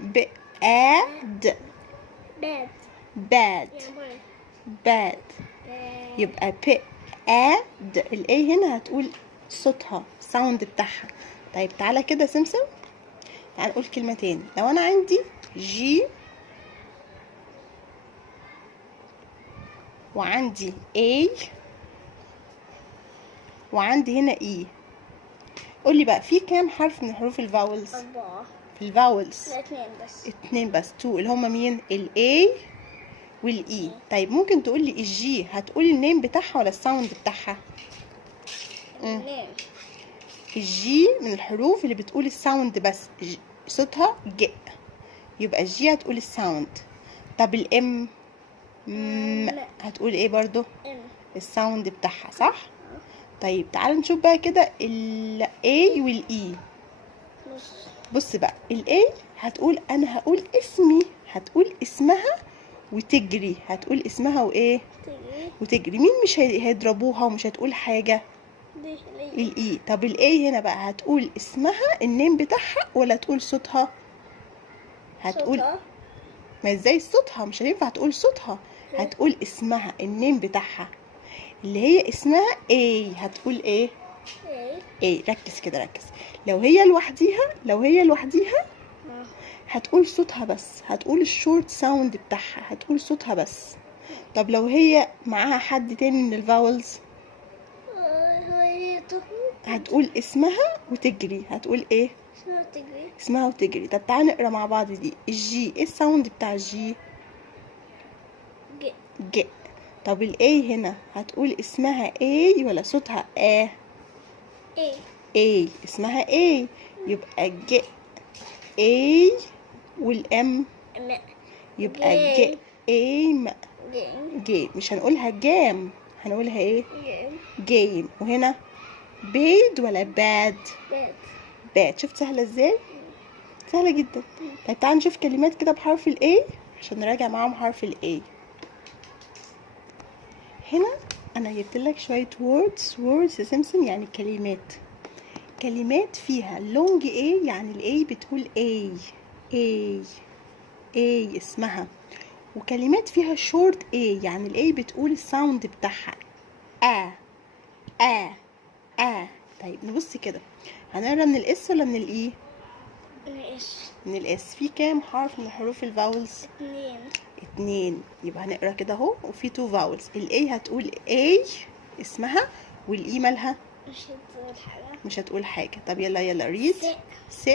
ب اد bad bad يبقى ب اد. الاي هنا هتقول صوتها الساوند بتاعها. طيب تعالى كده سمسم، تعالى نقول كلمة تاني. لو انا عندي جي وعندي اي وعندي هنا اي، قولي بقى في كام حرف من حروف الفاولز؟ 4. في الفاولز 2 بس. 2 بس. 2 اللي هما مين؟ الاي والاي. طيب ممكن تقولي الجي هتقولي النيم بتاعها ولا الساوند بتاعها؟ النيم. الجي من الحروف اللي بتقول الساوند بس، صوتها ج، يبقى الجي هتقول الساوند. طب الام هتقول ايه برضو؟ الساوند بتاعها، صح؟ طيب تعالوا نشوف بقى كده ال A وال E. بص بقى ال A هتقول انا هقول اسمي، هتقول اسمها وتجري، هتقول اسمها وايه؟ وتجري. مين مش هيضربوها ومش هتقول حاجة؟ ال E. طب ال A هنا بقى هتقول اسمها النيم بتاعها ولا تقول صوتها؟ هتقول صوتها. ما ازاي صوتها؟ مش هينفع تقول صوتها، هتقول اسمها النيم بتاعها اللي هي اسمها A. هتقول ايه؟ ايه. ركز كده ركز. لو هي لوحديها هتقول صوتها بس، هتقول الشورت ساوند بتاعها، هتقول صوتها بس. طب لو هي معاها حد تاني من الفاولز هتقول اسمها وتجري، هتقول ايه؟ اسمها وتجري. طب تعالى نقرا مع بعض دي. الجي ايه الساوند بتاع الجي؟ ج. طب الاي هنا هتقول اسمها اي ولا صوتها اي؟ اسمها اي، يبقى ج اي. والام يبقى ج ايم. جيم. مش هنقولها جام، هنقولها ايه؟ جيم. وهنا بيد ولا باد؟ باد. شفت سهله ازاي؟ سهله جدا. طيب تعالى نشوف كلمات كده بحرف الاي عشان نراجع معاهم حرف الاي. هنا انا جبت لك شويه words يا سمسم، يعني كلمات فيها long A، يعني الاي بتقول A اسمها. وكلمات فيها short A، يعني الاي بتقول الساوند بتاعها آ. طيب نبص كده، هنقرا من الاس ولا من الاي؟ من الاس. في كام حرف من حروف الفاولز؟ 2. يبقى هنقرا كده اهو، وفي 2 فاولز. الاي هتقول A اسمها، والاي مالها؟ مش هتقول حاجة. طب يلا ريد. س.